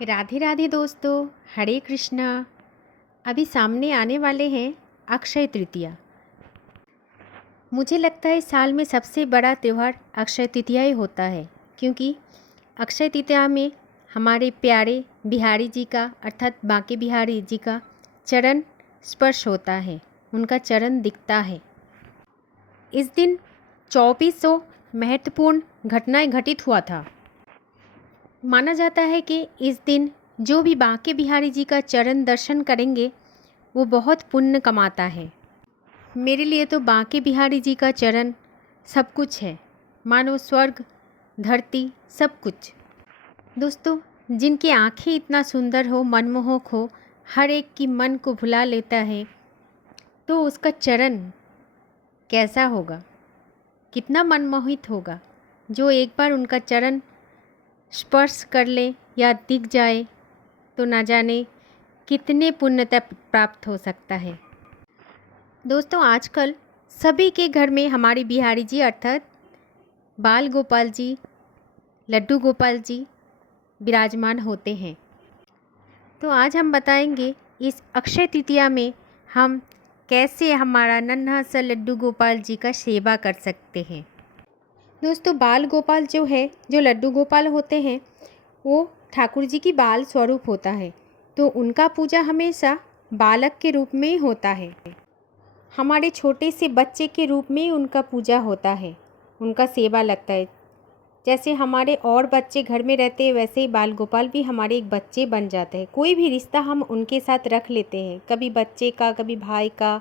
राधे राधे दोस्तों, हरे कृष्णा। अभी सामने आने वाले हैं अक्षय तृतीया। मुझे लगता है साल में सबसे बड़ा त्यौहार अक्षय तृतीया ही होता है, क्योंकि अक्षय तृतीया में हमारे प्यारे बिहारी जी का अर्थात बांके बिहारी जी का चरण स्पर्श होता है, उनका चरण दिखता है। इस दिन 2400 महत्वपूर्ण घटनाएं घटित हुआ था। माना जाता है कि इस दिन जो भी बांके बिहारी जी का चरण दर्शन करेंगे वो बहुत पुण्य कमाता है। मेरे लिए तो बांके बिहारी जी का चरण सब कुछ है, मानो स्वर्ग धरती सब कुछ। दोस्तों, जिनकी आंखें इतना सुंदर हो, मनमोहक हो, हर एक की मन को भुला लेता है, तो उसका चरण कैसा होगा, कितना मनमोहित होगा। जो एक बार उनका चरण स्पर्श कर ले या दिख जाए तो ना जाने कितने पुण्यता प्राप्त हो सकता है। दोस्तों, आजकल सभी के घर में हमारे बिहारी जी अर्थात बाल गोपाल जी, लड्डू गोपाल जी विराजमान होते हैं। तो आज हम बताएंगे इस अक्षय तृतीया में हम कैसे हमारा नन्हा सा लड्डू गोपाल जी का सेवा कर सकते हैं। दोस्तों, बाल गोपाल जो है, जो लड्डू गोपाल होते हैं, वो ठाकुर जी की बाल स्वरूप होता है, तो उनका पूजा हमेशा बालक के रूप में ही होता है। हमारे छोटे से बच्चे के रूप में ही उनका पूजा होता है, उनका सेवा लगता है। जैसे हमारे और बच्चे घर में रहते हैं, वैसे ही बाल गोपाल भी हमारे एक बच्चे बन जाते हैं। कोई भी रिश्ता हम उनके साथ रख लेते हैं, कभी बच्चे का, कभी भाई का।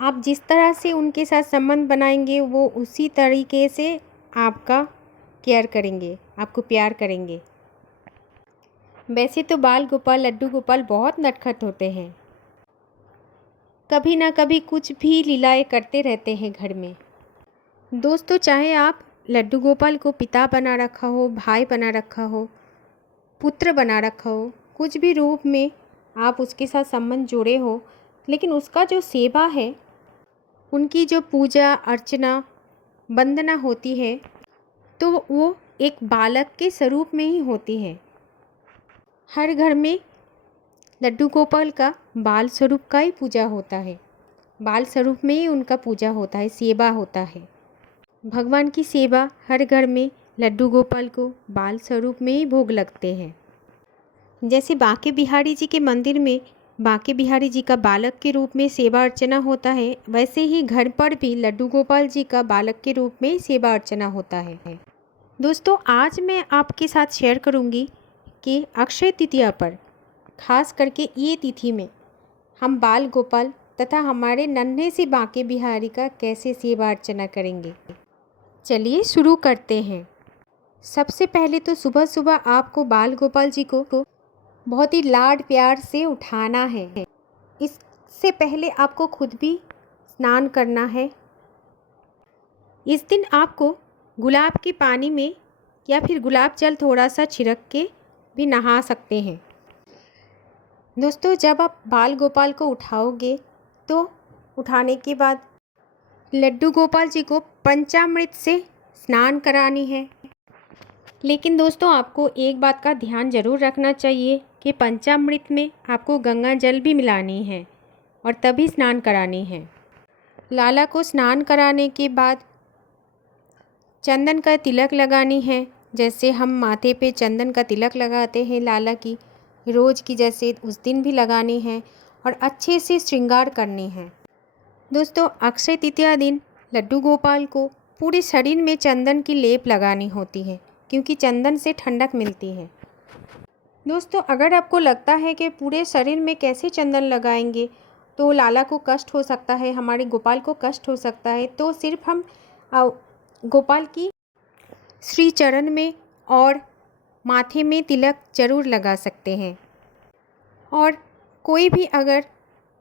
आप जिस तरह से उनके साथ संबंध बनाएंगे वो उसी तरीके से आपका केयर करेंगे, आपको प्यार करेंगे। वैसे तो बाल गोपाल, लड्डू गोपाल बहुत नटखट होते हैं, कभी ना कभी कुछ भी लीलाएं करते रहते हैं घर में। दोस्तों, चाहे आप लड्डू गोपाल को पिता बना रखा हो, भाई बना रखा हो, पुत्र बना रखा हो, कुछ भी रूप में आप उसके साथ संबंध जोड़े हो, लेकिन उसका जो सेवा है, उनकी जो पूजा अर्चना वंदना होती है, तो वो एक बालक के स्वरूप में ही होती है। हर घर में लड्डू गोपाल का बाल स्वरूप का ही पूजा होता है, बाल स्वरूप में ही उनका पूजा होता है, सेवा होता है। भगवान की सेवा हर घर में लड्डू गोपाल को बाल स्वरूप में ही भोग लगते हैं। जैसे बांके बिहारी जी के मंदिर में बांके बिहारी जी का बालक के रूप में सेवा अर्चना होता है, वैसे ही घर पर भी लड्डू गोपाल जी का बालक के रूप में सेवा अर्चना होता है। दोस्तों, आज मैं आपके साथ शेयर करूंगी कि अक्षय तृतीया पर, खास करके ये तिथि में, हम बाल गोपाल तथा हमारे नन्हे से बांके बिहारी का कैसे सेवा अर्चना करेंगे। चलिए शुरू करते हैं। सबसे पहले तो सुबह सुबह आपको बाल गोपाल जी को बहुत ही लाड प्यार से उठाना है। इससे पहले आपको खुद भी स्नान करना है। इस दिन आपको गुलाब के पानी में या फिर गुलाब जल थोड़ा सा छिड़क के भी नहा सकते हैं। दोस्तों, जब आप बाल गोपाल को उठाओगे तो उठाने के बाद लड्डू गोपाल जी को पंचामृत से स्नान करानी है। लेकिन दोस्तों, आपको एक बात का ध्यान जरूर रखना चाहिए कि पंचामृत में आपको गंगा जल भी मिलानी है और तभी स्नान करानी है। लाला को स्नान कराने के बाद चंदन का तिलक लगानी है। जैसे हम माथे पे चंदन का तिलक लगाते हैं लाला की, रोज़ की जैसे उस दिन भी लगानी है और अच्छे से श्रृंगार करनी है। दोस्तों, अक्षय तृतीया दिन लड्डू गोपाल को पूरे शरीर में चंदन की लेप लगानी होती है, क्योंकि चंदन से ठंडक मिलती है। दोस्तों, अगर आपको लगता है कि पूरे शरीर में कैसे चंदन लगाएंगे तो लाला को कष्ट हो सकता है, हमारे गोपाल को कष्ट हो सकता है, तो सिर्फ हम गोपाल की श्री चरण में और माथे में तिलक जरूर लगा सकते हैं। और कोई भी अगर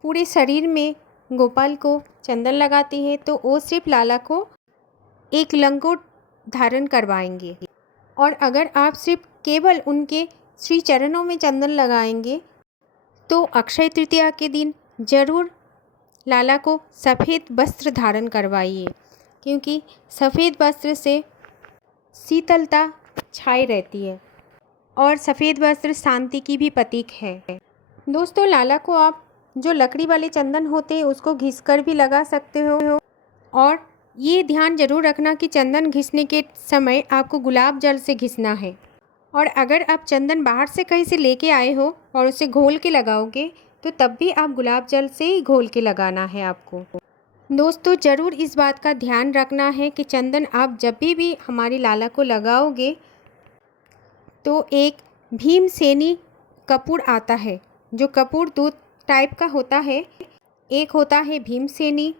पूरे शरीर में गोपाल को चंदन लगाती है तो वो सिर्फ लाला को एक लंगोट धारण करवाएंगे। और अगर आप सिर्फ केवल उनके श्री चरणों में चंदन लगाएंगे तो अक्षय तृतीया के दिन जरूर लाला को सफ़ेद वस्त्र धारण करवाइए, क्योंकि सफ़ेद वस्त्र से शीतलता छाई रहती है और सफ़ेद वस्त्र शांति की भी प्रतीक है। दोस्तों, लाला को आप जो लकड़ी वाले चंदन होते हैं उसको घिस कर भी लगा सकते हो। और ये ध्यान जरूर रखना कि चंदन घिसने के समय आपको गुलाब जल से घिसना है। और अगर आप चंदन बाहर से कहीं से लेके आए हो और उसे घोल के लगाओगे तो तब भी आप गुलाब जल से ही घोल के लगाना है आपको। दोस्तों, ज़रूर इस बात का ध्यान रखना है कि चंदन आप जब भी हमारी लाला को लगाओगे तो एक भीमसेनी कपूर आता है, जो कपूर दो टाइप का होता है। एक होता है भीमसेनी,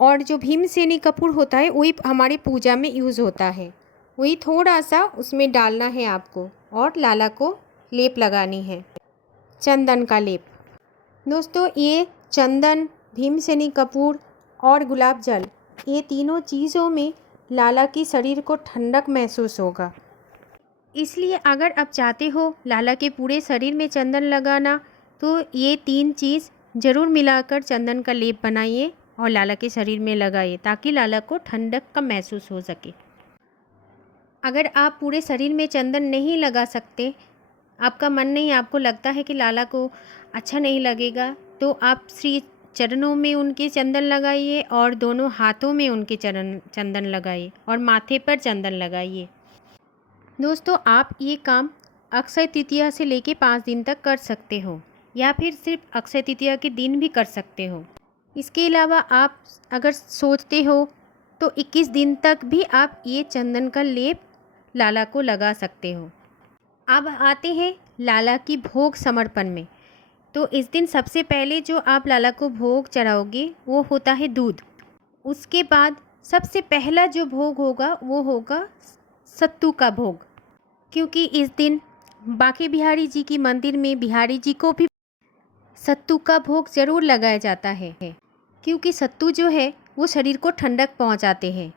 और जो भीमसेनी कपूर होता है वही हमारी पूजा में यूज़ होता है। वही थोड़ा सा उसमें डालना है आपको और लाला को लेप लगानी है, चंदन का लेप। दोस्तों, ये चंदन, भीमसेनी कपूर और गुलाब जल, ये तीनों चीज़ों में लाला की शरीर को ठंडक महसूस होगा। इसलिए अगर आप चाहते हो लाला के पूरे शरीर में चंदन लगाना तो ये 3 चीज़ ज़रूर मिलाकर चंदन का लेप बनाइए और लाला के शरीर में लगाइए, ताकि लाला को ठंडक का महसूस हो सके। अगर आप पूरे शरीर में चंदन नहीं लगा सकते, आपका मन नहीं, आपको लगता है कि लाला को अच्छा नहीं लगेगा, तो आप श्री चरणों में उनके चंदन लगाइए और दोनों हाथों में उनके चंदन लगाइए और माथे पर चंदन लगाइए। दोस्तों, आप ये काम अक्षय तृतीया से लेके 5 दिन तक कर सकते हो, या फिर सिर्फ अक्षय तृतीया के दिन भी कर सकते हो। इसके अलावा आप अगर सोचते हो तो 21 दिन तक भी आप ये चंदन का लेप लाला को लगा सकते हो। अब आते हैं लाला की भोग समर्पण में। तो इस दिन सबसे पहले जो आप लाला को भोग चढ़ाओगे वो होता है दूध। उसके बाद सबसे पहला जो भोग होगा वो होगा सत्तू का भोग, क्योंकि इस दिन बांके बिहारी जी की मंदिर में बिहारी जी को भी सत्तू का भोग ज़रूर लगाया जाता है, क्योंकि सत्तू जो है वो शरीर को ठंडक पहुंचाते हैं।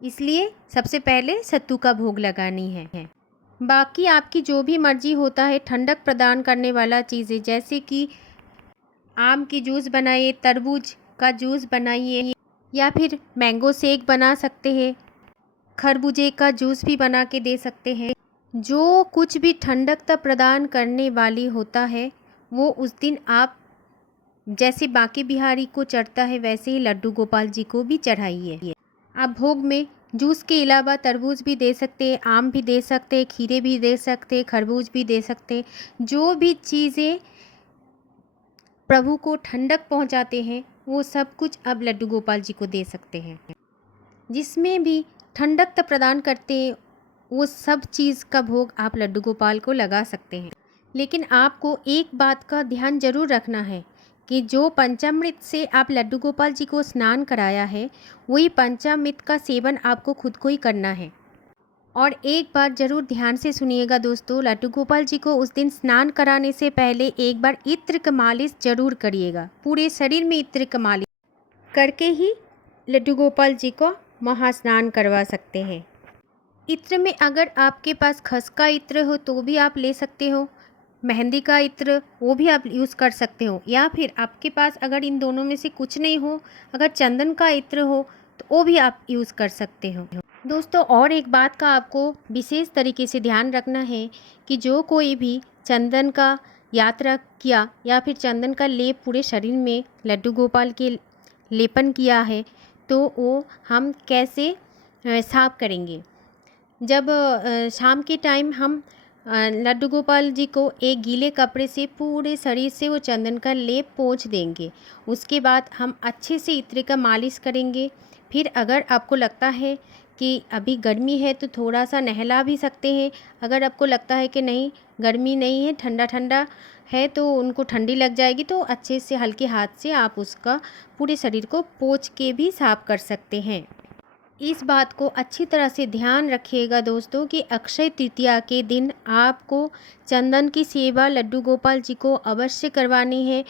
इसलिए सबसे पहले सत्तू का भोग लगानी है। बाकी आपकी जो भी मर्जी होता है ठंडक प्रदान करने वाला चीज़ें, जैसे कि आम की जूस बनाइए, तरबूज का जूस बनाइए, या फिर मैंगो शेक बना सकते हैं, खरबूजे का जूस भी बना के दे सकते हैं। जो कुछ भी ठंडकता प्रदान करने वाली होता है वो उस दिन आप, जैसे बांके बिहारी को चढ़ता है वैसे ही लड्डू गोपाल जी को भी चढ़ाइए। आप भोग में जूस के अलावा तरबूज भी दे सकते हैं, आम भी दे सकते हैं, खीरे भी दे सकते हैं, खरबूज भी दे सकते हैं। जो भी चीज़ें प्रभु को ठंडक पहुंचाते हैं वो सब कुछ अब लड्डू गोपाल जी को दे सकते हैं। जिसमें भी ठंडक प्रदान करते हैं वो सब चीज़ का भोग आप लड्डू गोपाल को लगा सकते हैं। लेकिन आपको एक बात का ध्यान जरूर रखना है कि जो पंचामृत से आप लड्डू गोपाल जी को स्नान कराया है वही पंचामृत का सेवन आपको खुद को ही करना है। और एक बात ज़रूर ध्यान से सुनिएगा दोस्तों, लड्डू गोपाल जी को उस दिन स्नान कराने से पहले एक बार इत्र का मालिश ज़रूर करिएगा। पूरे शरीर में इत्र का मालिश करके ही लड्डू गोपाल जी को महास्नान करवा सकते हैं। इत्र में अगर आपके पास खस का इत्र हो तो भी आप ले सकते हो, मेहंदी का इत्र वो भी आप यूज़ कर सकते हो, या फिर आपके पास अगर इन दोनों में से कुछ नहीं हो, अगर चंदन का इत्र हो तो वो भी आप यूज़ कर सकते हो। दोस्तों, और एक बात का आपको विशेष तरीके से ध्यान रखना है कि जो कोई भी चंदन का यात्रा किया या फिर चंदन का लेप पूरे शरीर में लड्डू गोपाल के लेपन किया है तो वो हम कैसे साफ करेंगे। जब शाम के टाइम हम लड्डू गोपाल जी को एक गीले कपड़े से पूरे शरीर से वो चंदन का लेप पोंछ देंगे। उसके बाद हम अच्छे से इत्र का मालिश करेंगे। फिर अगर आपको लगता है कि अभी गर्मी है तो थोड़ा सा नहला भी सकते हैं। अगर आपको लगता है कि नहीं गर्मी नहीं है, ठंडा ठंडा है, तो उनको ठंडी लग जाएगी, तो अच्छे से हल्के हाथ से आप उसका पूरे शरीर को पोंछ के भी साफ कर सकते हैं। इस बात को अच्छी तरह से ध्यान रखिएगा दोस्तों कि अक्षय तृतीया के दिन आपको चंदन की सेवा लड्डू गोपाल जी को अवश्य करवानी है।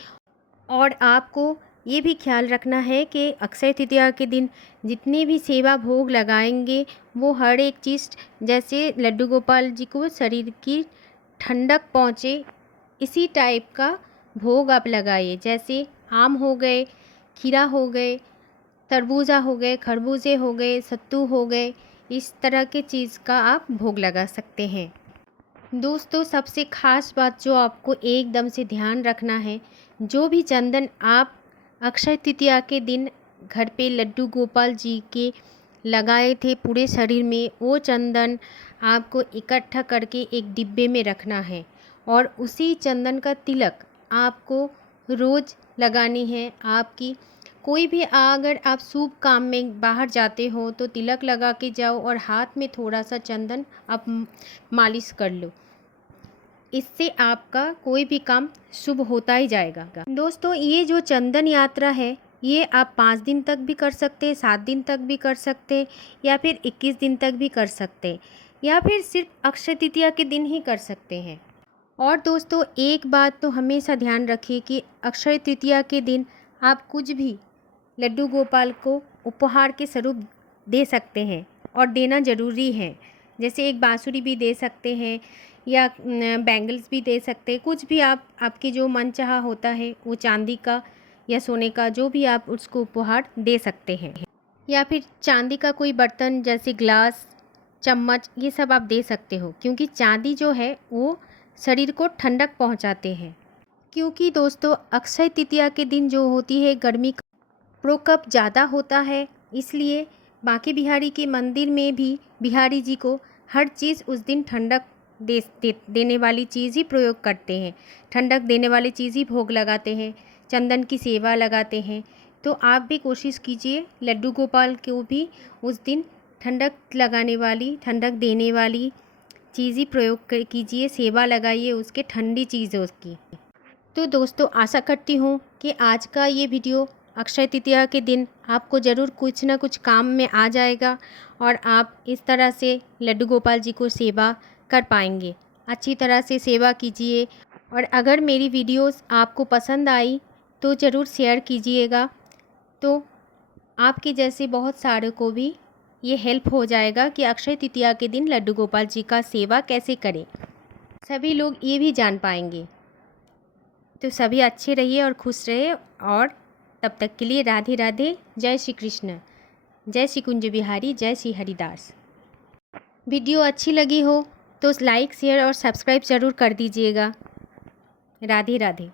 और आपको ये भी ख्याल रखना है कि अक्षय तृतीया के दिन जितने भी सेवा भोग लगाएंगे वो हर एक चीज़, जैसे लड्डू गोपाल जी को शरीर की ठंडक पहुँचे इसी टाइप का भोग आप लगाइए। जैसे आम हो गए, खीरा हो गए, तरबूजा हो गए, खरबूजे हो गए, सत्तू हो गए, इस तरह के चीज़ का आप भोग लगा सकते हैं। दोस्तों, सबसे ख़ास बात जो आपको एकदम से ध्यान रखना है, जो भी चंदन आप अक्षय तृतीया के दिन घर पे लड्डू गोपाल जी के लगाए थे पूरे शरीर में, वो चंदन आपको इकट्ठा करके एक डिब्बे में रखना है और उसी चंदन का तिलक आपको रोज़ लगानी है। आपकी कोई भी अगर आप शुभ काम में बाहर जाते हो तो तिलक लगा के जाओ और हाथ में थोड़ा सा चंदन आप मालिश कर लो। इससे आपका कोई भी काम शुभ होता ही जाएगा। दोस्तों, ये जो चंदन यात्रा है, ये आप 5 दिन तक भी कर सकते हैं, 7 दिन तक भी कर सकते हैं, या फिर 21 दिन तक भी कर सकते हैं, या फिर सिर्फ अक्षय तृतीया के दिन ही कर सकते हैं। और दोस्तों, एक बात तो हमेशा ध्यान रखिए कि अक्षय तृतीया के दिन आप कुछ भी लड्डू गोपाल को उपहार के स्वरूप दे सकते हैं और देना ज़रूरी है। जैसे एक बांसुरी भी दे सकते हैं या बैंगल्स भी दे सकते हैं। कुछ भी आप आपके जो मनचाहा होता है, वो चांदी का या सोने का, जो भी आप उसको उपहार दे सकते हैं। या फिर चांदी का कोई बर्तन जैसे ग्लास, चम्मच, ये सब आप दे सकते हो, क्योंकि चांदी जो है वो शरीर को ठंडक पहुंचाते हैं। क्योंकि दोस्तों, अक्षय तृतीया के दिन जो होती है, गर्मी का प्रकोप ज़्यादा होता है, इसलिए बांके बिहारी के मंदिर में भी बिहारी जी को हर चीज़ उस दिन ठंडक देने वाली चीज़ ही प्रयोग करते हैं। ठंडक देने वाली चीज़ ही भोग लगाते हैं, चंदन की सेवा लगाते हैं। तो आप भी कोशिश कीजिए लड्डू गोपाल को भी उस दिन ठंडक लगाने वाली, ठंडक देने वाली चीज़ ही प्रयोग कीजिए, सेवा लगाइए उसके, ठंडी चीज़ है उसकी। तो दोस्तों, आशा करती हूँ कि आज का ये वीडियो अक्षय तृतीया के दिन आपको ज़रूर कुछ ना कुछ काम में आ जाएगा और आप इस तरह से लड्डू गोपाल जी को सेवा कर पाएंगे। अच्छी तरह से सेवा कीजिए और अगर मेरी वीडियोस आपको पसंद आई तो ज़रूर शेयर कीजिएगा, तो आपके जैसे बहुत सारे को भी ये हेल्प हो जाएगा कि अक्षय तृतीया के दिन लड्डू गोपाल जी का सेवा कैसे करें। सभी लोग ये भी जान पाएंगे। तो सभी अच्छे रहिए और खुश रहिए, और तब तक के लिए राधे राधे। जय श्री कृष्ण, जय श्री कुंज बिहारी, जय श्री हरिदास। वीडियो अच्छी लगी हो तो लाइक, शेयर और सब्सक्राइब ज़रूर कर दीजिएगा। राधे राधे।